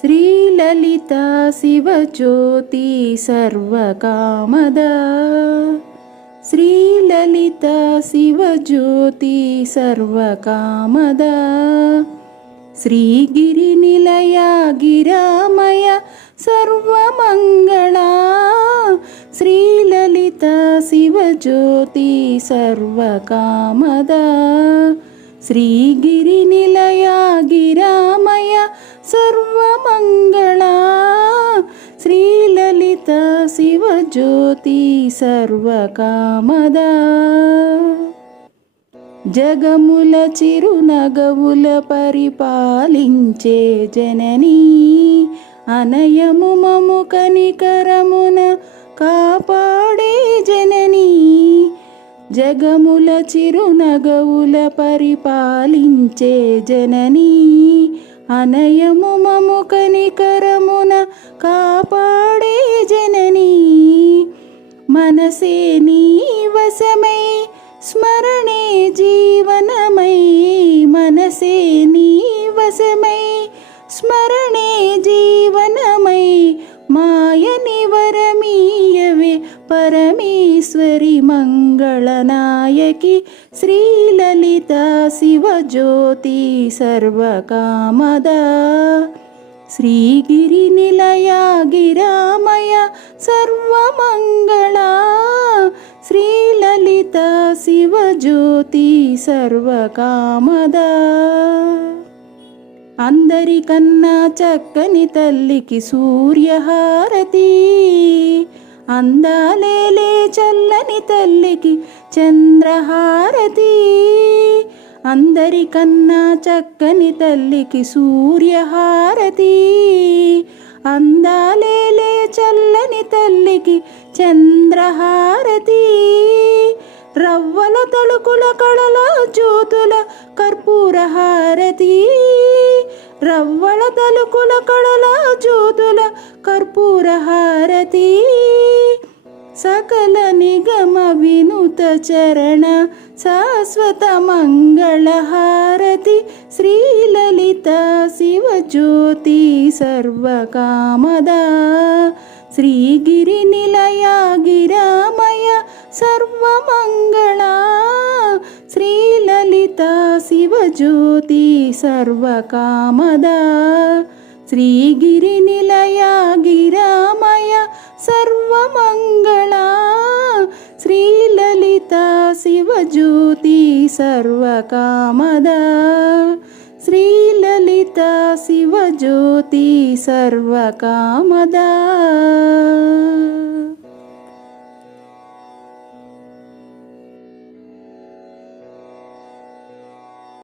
శ్రీలలితా శివజ్యోతి సర్వకామదా. శ్రీలలితా శివజ్యోతి సర్వకామదా. శ్రీగిరినిలయా గిరామయ సర్వమంగళా. శ్రీలలితా శివజ్యోతి సర్వకామదా. శ్రీగిరినిలయా గిరామయ సర్వమంగళా. శ్రీలలితా శివజ్యోతి సర్వకామదా. జగముల చిరునగవుల పరిపాలించే జననీ. అనయము మము కనికరమున కాపాడే జననీ. జగముల చిరునగవుల పరిపాలించే జననీ. అనయము మము కనికరమున కాపాడే జననీ. మనసే నీ వశమై స్మరణే జీవనమై. మనసే నీ వశమై స్మరణే జీవనమై. మాయని వరమీయవే పరమేశ్వరి మంగళనాయకి. శ్రీలలితా శివజ్యోతి సర్వకామదా. శ్రీగిరినిలయా గిరామయ సర్వమంగళా. శ్రీలలితా శివజ్యోతి సర్వకామదా. అందరికన్నా చక్కని తల్లికి సూర్యహారతి. అందాలేలే చల్లని తల్లికి చంద్రహారతి. అందరికన్నా చక్కని తల్లికి సూర్యహారతి. అందాలేలే చల్లని తల్లికి చంద్రహారతి. రవ్వల తళుకుల కళల జ్యోతుల కర్పూర హారతి. రవ్వల తళుకుల కళల జ్యోతుల కర్పూర హారతి. సకల నిగమ వినుత చరణ శాశ్వత మంగళ హారతి. శ్రీలలితా శివజ్యోతి సర్వకామదా. శ్రీగిరినిలయా గిరామయ సర్వమంగళా. శ్రీలలితా శివజ్యోతి సర్వకామదా. శ్రీగిరినిలయా గిరామయ సర్వమంగళా. శ్రీలలితా శివజ్యోతి సర్వకామదా. శ్రీలలితా శివజ్యోతి సర్వకామదా.